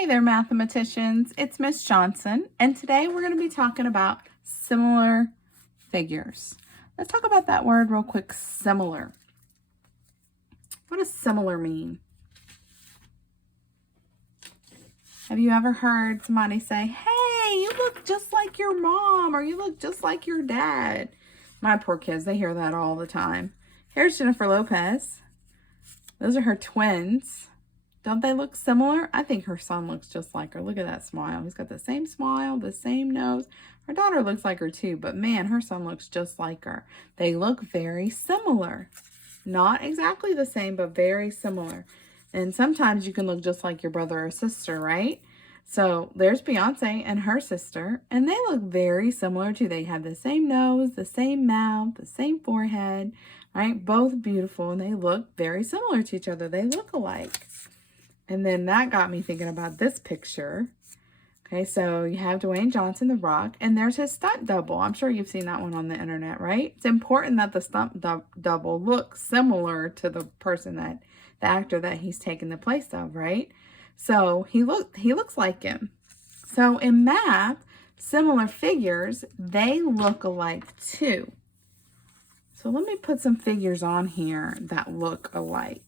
Hey there, mathematicians. It's Miss Johnson, and today we're going to be talking about similar figures. Let's talk about that word real quick, similar. What does similar mean? Have you ever heard somebody say, hey, you look just like your mom, or you look just like your dad? My poor kids, they hear that all the time. Here's Jennifer Lopez. Those are her twins. Don't they look similar? I think her son looks just like her. Look at that smile. He's got the same smile, the same nose. Her daughter looks like her too, but man, her son looks just like her. They look very similar. Not exactly the same, but very similar. And sometimes you can look just like your brother or sister, right? So there's Beyonce and her sister, and they look very similar too. They have the same nose, the same mouth, the same forehead, right? Both beautiful, and they look very similar to each other. They look alike. And then that got me thinking about this picture. Okay, so you have Dwayne Johnson, The Rock, and there's his stunt double. I'm sure you've seen that one on the internet, right? It's important that the stunt double looks similar to the person the actor that he's taking the place of, right? So he looks like him. So in math, similar figures, they look alike too. So let me put some figures on here that look alike.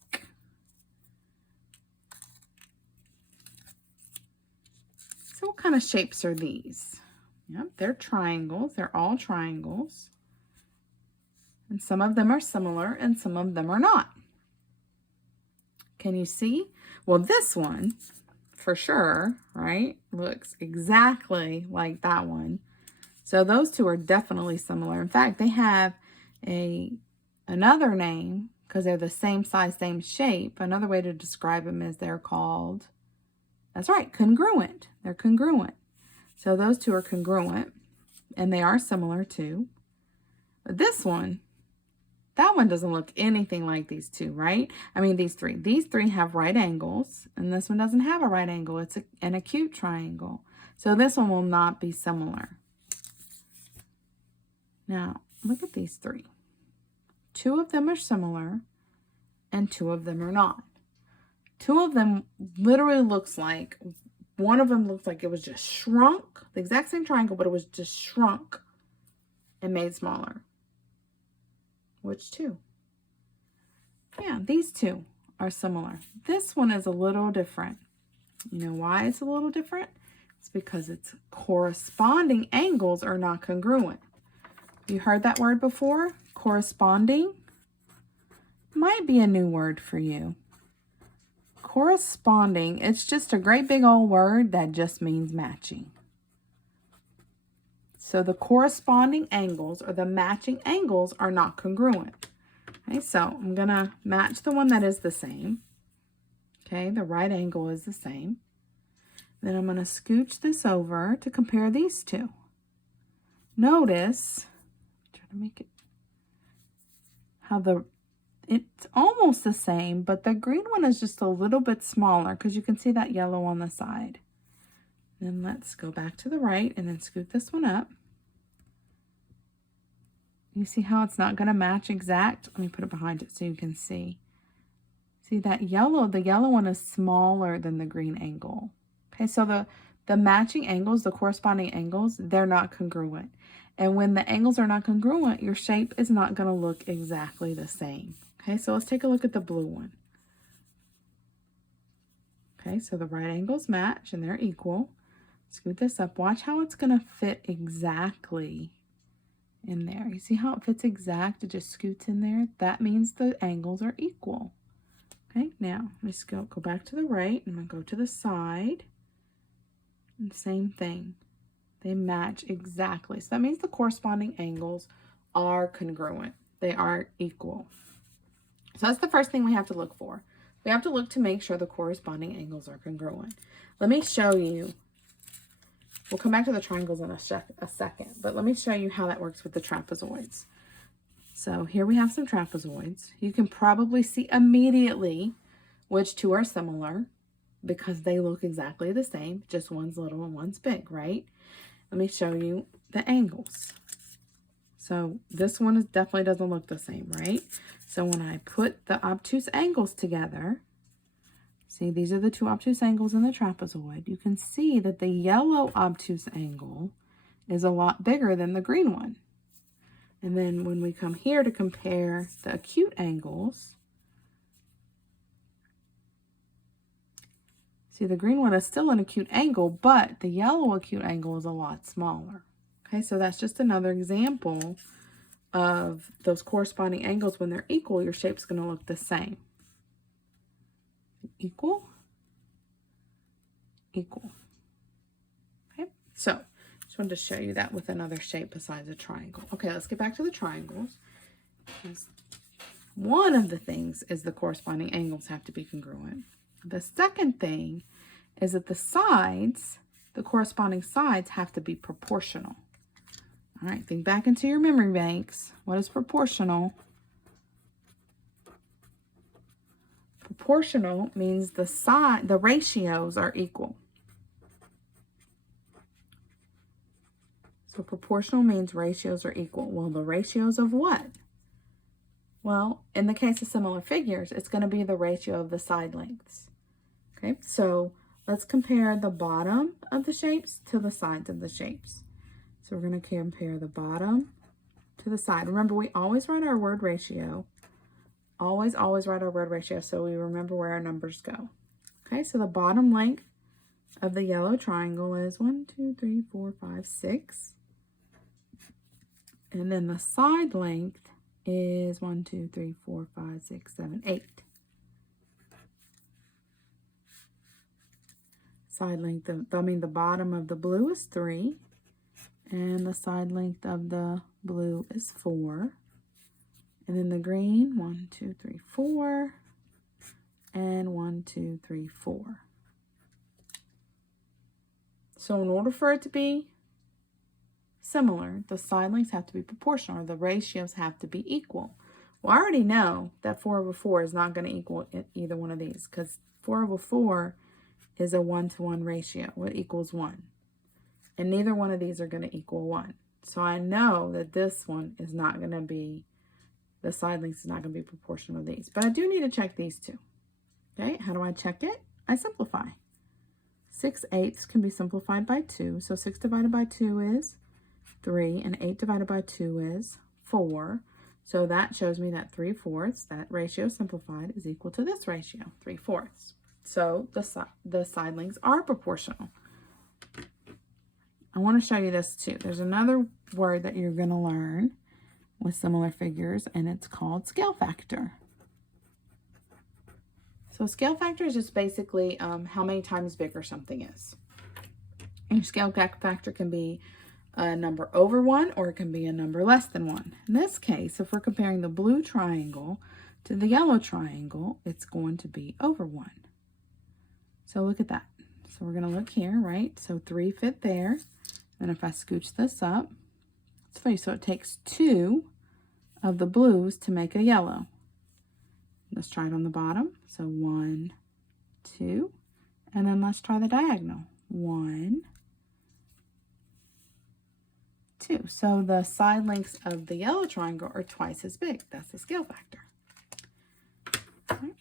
So what kind of shapes are these? Yep, they're triangles. They're all triangles. And some of them are similar and some of them are not. Can you see? Well, this one, for sure, right, looks exactly like that one. So those two are definitely similar. In fact, they have another name because they're the same size, same shape. Another way to describe them is they're called, that's right, congruent. They're congruent. So those two are congruent, and they are similar too. But this one, that one doesn't look anything like these two, right? I mean, these three. These three have right angles, and this one doesn't have a right angle. It's an acute triangle. So this one will not be similar. Now, look at these three. Two of them are similar, and two of them are not. Two of them literally looks like, one of them looks like it was just shrunk, the exact same triangle, but it was just shrunk and made smaller. Which two? Yeah, these two are similar. This one is a little different. You know why it's a little different? It's because its corresponding angles are not congruent. You heard that word before? Corresponding? Might be a new word for you. Corresponding, it's just a great big old word that just means matching. So the corresponding angles or the matching angles are not congruent. Okay, so I'm going to match the one that is the same. Okay, the right angle is the same. Then I'm going to scooch this over to compare these two. Notice, try to make it how it's almost the same, but the green one is just a little bit smaller because you can see that yellow on the side. Then let's go back to the right and then scoot this one up. You see how it's not going to match exact? Let me put it behind it so you can see. See that yellow, the yellow one is smaller than the green angle. Okay, so the matching angles, the corresponding angles, they're not congruent. And when the angles are not congruent, your shape is not going to look exactly the same. Okay, so let's take a look at the blue one. Okay, so the right angles match and they're equal. Scoot this up. Watch how it's going to fit exactly in there. You see how it fits exact? It just scoots in there. That means the angles are equal. Okay, now let's go back to the right. I'm going to go to the side. And same thing. They match exactly. So that means the corresponding angles are congruent. They are equal. So that's the first thing we have to look for. We have to look to make sure the corresponding angles are congruent. Let me show you. We'll come back to the triangles in a second, but let me show you how that works with the trapezoids. So here we have some trapezoids. You can probably see immediately which two are similar because they look exactly the same, just one's little and one's big, right? Let me show you the angles. So this one definitely doesn't look the same, right? So when I put the obtuse angles together, See, these are the two obtuse angles in the trapezoid. You can see that the yellow obtuse angle is a lot bigger than the green one. And then when we come here to compare the acute angles, see, the green one is still an acute angle, but the yellow acute angle is a lot smaller. Okay, so that's just another example of those corresponding angles. When they're equal, your shape's going to look the same. Equal, equal. Okay, so just wanted to show you that with another shape besides a triangle. Okay, let's get back to the triangles. One of the things is the corresponding angles have to be congruent. The second thing is that the sides, the corresponding sides, have to be proportional. All right, think back into your memory banks. What is proportional? Proportional means the ratios are equal. So proportional means ratios are equal. Well, the ratios of what? Well, in the case of similar figures, it's going to be the ratio of the side lengths. Okay, so let's compare the bottom of the shapes to the sides of the shapes. So we're going to compare the bottom to the side. Remember, we always write our word ratio. Always write our word ratio so we remember where our numbers go. Okay, so the bottom length of the yellow triangle is 1, 2, 3, 4, 5, 6. And then the side length is 1, 2, 3, 4, 5, 6, 7, 8. Side length of, the bottom of the blue is 3. And the side length of the blue is 4. And then the green, 1, 2, 3, 4. And 1, 2, 3, 4. So in order for it to be similar, the side lengths have to be proportional, or the ratios have to be equal. Well, I already know that 4/4 is not going to equal either one of these, because 4/4 is a 1-to-1 ratio. It equals 1. And neither one of these are going to equal 1. So I know that this one is not going to be, the side length is not going to be proportional to these. But I do need to check these two. Okay, how do I check it? I simplify. 6/8 can be simplified by 2. So 6 divided by 2 is 3, and 8 divided by 2 is 4. So that shows me that 3/4, that ratio simplified, is equal to this ratio, 3/4. So the side lengths are proportional. I want to show you this too. There's another word that you're going to learn with similar figures, and it's called scale factor. So scale factor is just basically how many times bigger something is. And your scale factor can be a number over 1, or it can be a number less than 1. In this case, if we're comparing the blue triangle to the yellow triangle, it's going to be over 1. So look at that. So we're going to look here, right? So 3 fit there. And if I scooch this up, it's funny. So it takes 2 of the blues to make a yellow. Let's try it on the bottom. So 1, 2, and then let's try the diagonal. 1, 2. So the side lengths of the yellow triangle are twice as big. That's the scale factor. Right.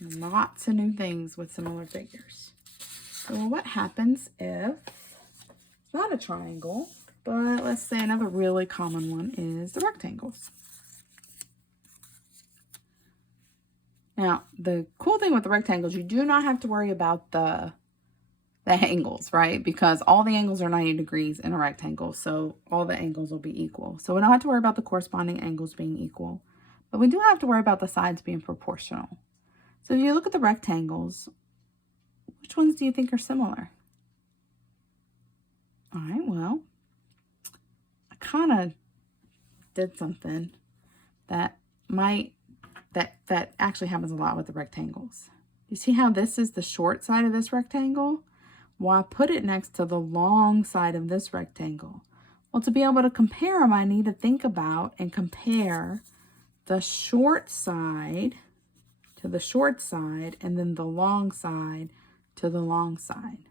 Lots of new things with similar figures. So what happens if it's not a triangle, but let's say another really common one is the rectangles. Now, the cool thing with the rectangles, you do not have to worry about the angles, right? Because all the angles are 90 degrees in a rectangle, so all the angles will be equal. So we don't have to worry about the corresponding angles being equal, but we do have to worry about the sides being proportional. So if you look at the rectangles, which ones do you think are similar? All right, well, I kind of did something that actually happens a lot with the rectangles. You see how this is the short side of this rectangle? Well, I put it next to the long side of this rectangle. Well, to be able to compare them, I need to think about and compare the short side to the short side, and then the long side to the long side.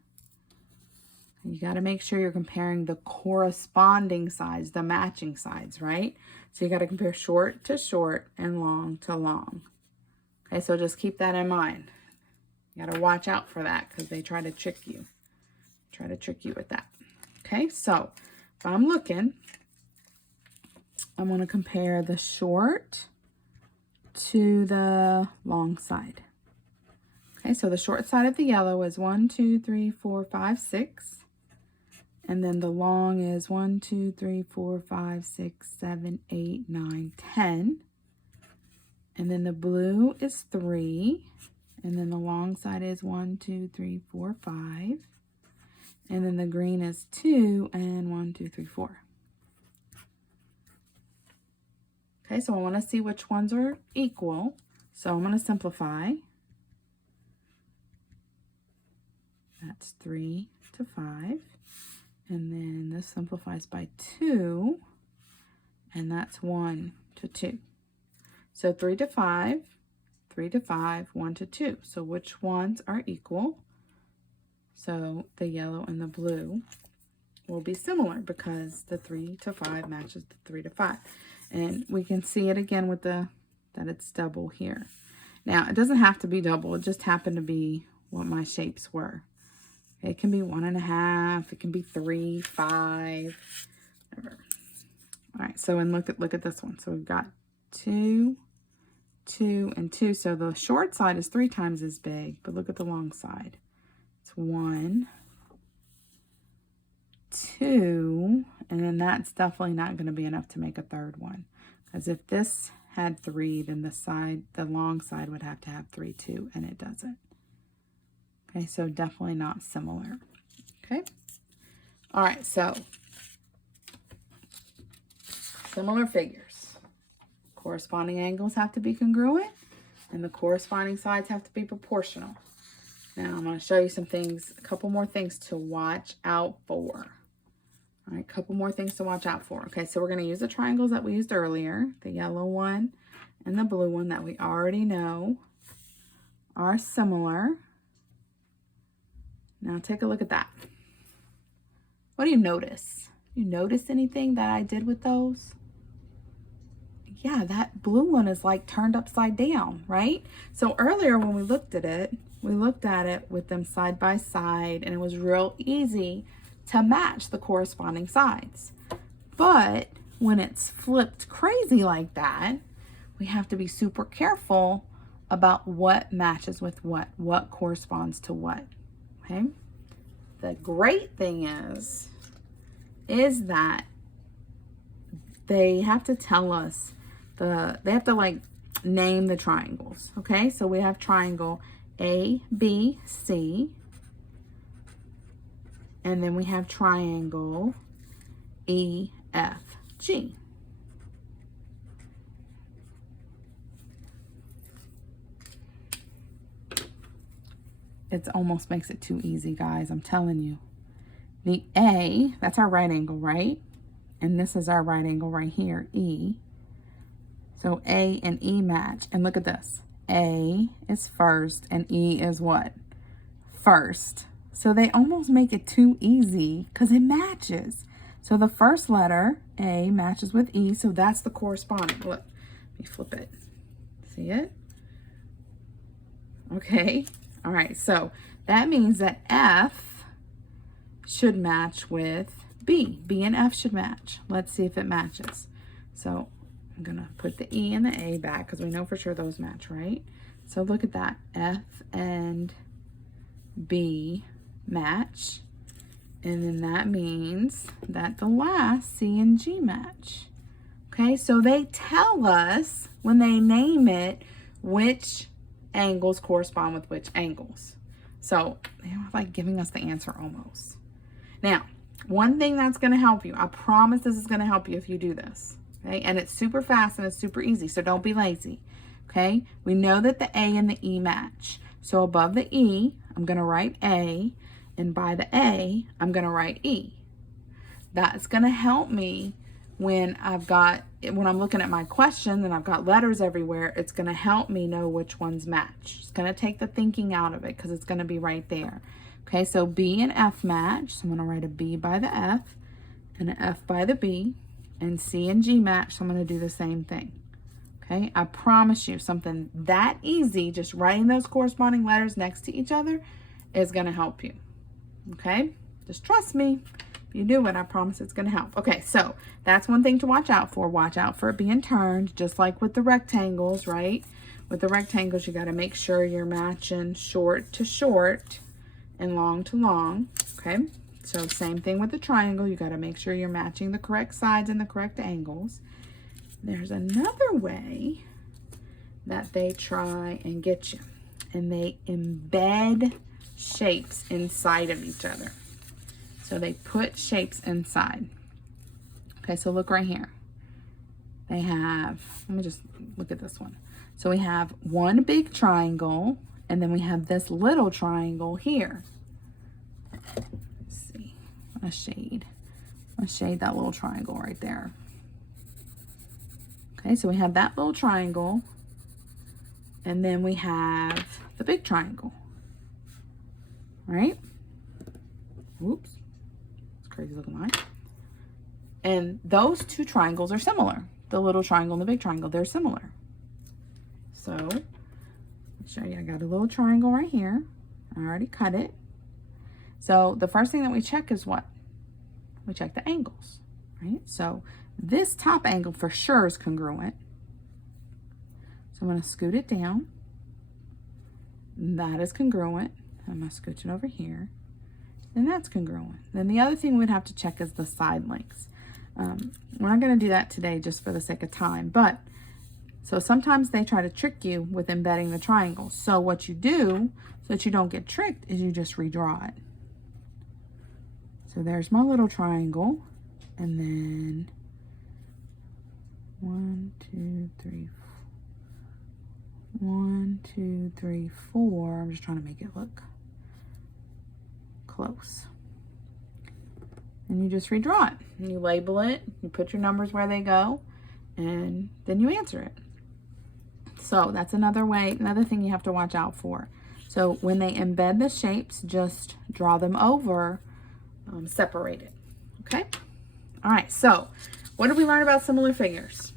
You got to make sure you're comparing the corresponding sides, the matching sides, right? So you got to compare short to short and long to long. Okay, so just keep that in mind. You got to watch out for that because they try to trick you. Try to trick you with that. Okay, so if I'm looking, I'm going to compare the short to the long side. Okay, so the short side of the yellow is 1, 2, 3, 4, 5, 6. And then the long is 1, 2, 3, 4, 5, 6, 7, 8, 9, 10. And then the blue is 3. And then the long side is 1, 2, 3, 4, 5. And then the green is 2 and 1, 2, 3, 4. Okay, so I want to see which ones are equal. So I'm going to simplify. That's 3 to 5. And then this simplifies by 2. And that's 1 to 2. So 3 to 5, 3 to 5, 1 to 2. So which ones are equal? So the yellow and the blue will be similar because the 3 to 5 matches the 3 to 5. And we can see it again with that it's double here. Now, it doesn't have to be double. It just happened to be what my shapes were. It can be 1.5. It can be 3, 5, whatever. All right, so and look at this one. So we've got 2, 2, and 2. So the short side is 3 times as big, but look at the long side. It's 1, 2, and then that's definitely not going to be enough to make a third one. Because if this had 3, then the long side would have to have 3 too, and it doesn't. Okay, so definitely not similar. Okay. All right, so similar figures. Corresponding angles have to be congruent, and the corresponding sides have to be proportional. Now, I'm going to show you some things, a couple more things to watch out for. All right, a couple more things to watch out for. Okay, so we're going to use the triangles that we used earlier, the yellow one and the blue one that we already know are similar. Now, take a look at that. What do you notice? You notice anything that I did with those? Yeah, that blue one is like turned upside down, right? So earlier when we looked at it with them side by side, and it was real easy to match the corresponding sides. But when it's flipped crazy like that, we have to be super careful about what matches with what corresponds to what, okay? The great thing is that they have to tell us, they have to like name the triangles, okay? So we have triangle A, B, C, and then we have triangle E, F, G. It almost makes it too easy, guys. I'm telling you. The A, that's our right angle, right? And this is our right angle right here, E. So A and E match. And look at this. A is first and E is what? First. So they almost make it too easy because it matches. So the first letter, A, matches with E. So that's the corresponding. Look, let me flip it. See it? Okay. All right. So that means that F should match with B. B and F should match. Let's see if it matches. So I'm going to put the E and the A back because we know for sure those match, right? So look at that. F and B match. And then that means that the last C and G match. Okay, so they tell us when they name it which angles correspond with which angles. So they're like giving us the answer almost. Now, one thing that's going to help you, I promise this is going to help you if you do this. Okay, and it's super fast and it's super easy, so don't be lazy. Okay, we know that the A and the E match. So above the E, I'm going to write A, and by the A, I'm going to write E. That's going to help me when I'm looking at my question and I've got letters everywhere. It's going to help me know which ones match. It's going to take the thinking out of it because it's going to be right there. Okay, so B and F match. So I'm going to write a B by the F and an F by the B. And C and G match, so I'm going to do the same thing. Okay, I promise you something that easy, just writing those corresponding letters next to each other is going to help you. Okay, just trust me. If you do it, I promise it's going to help. Okay, so that's one thing to watch out for. Watch out for it being turned, just like with the rectangles, right? With the rectangles, you got to make sure you're matching short to short and long to long. Okay, so same thing with the triangle. You got to make sure you're matching the correct sides and the correct angles. There's another way that they try and get you, and they embed shapes inside of each other. So they put shapes inside. Okay, so look right here. They have, let me just look at this one. So we have one big triangle, and then we have this little triangle here. Let's see, Let's shade that little triangle right there. Okay, so we have that little triangle, and then we have the big triangle, right? Oops, it's crazy looking line. And those two triangles are similar. The little triangle and the big triangle, they're similar. So, I'll show you, I got a little triangle right here. I already cut it. So the first thing that we check is what? We check the angles, right? So this top angle for sure is congruent. So I'm going to scoot it down. That is congruent. I'm going to scooch it over here. And that's congruent. Then the other thing we'd have to check is the side lengths. We're not going to do that today just for the sake of time. But, so sometimes they try to trick you with embedding the triangles. So what you do, so that you don't get tricked, is you just redraw it. So there's my little triangle. And then 1, 2, 3, 1, 2, 3, 4. I'm just trying to make it look close. And you just redraw it. And you label it. You put your numbers where they go. And then you answer it. So that's another way, another thing you have to watch out for. So when they embed the shapes, just draw them over, separated. Okay? All right, so what did we learn about similar figures?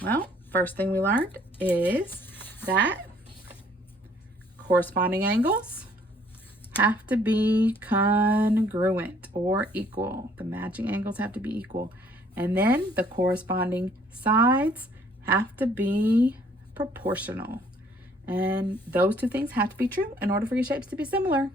Well, first thing we learned is that corresponding angles have to be congruent or equal. The matching angles have to be equal. And then the corresponding sides have to be proportional. And those two things have to be true in order for your shapes to be similar.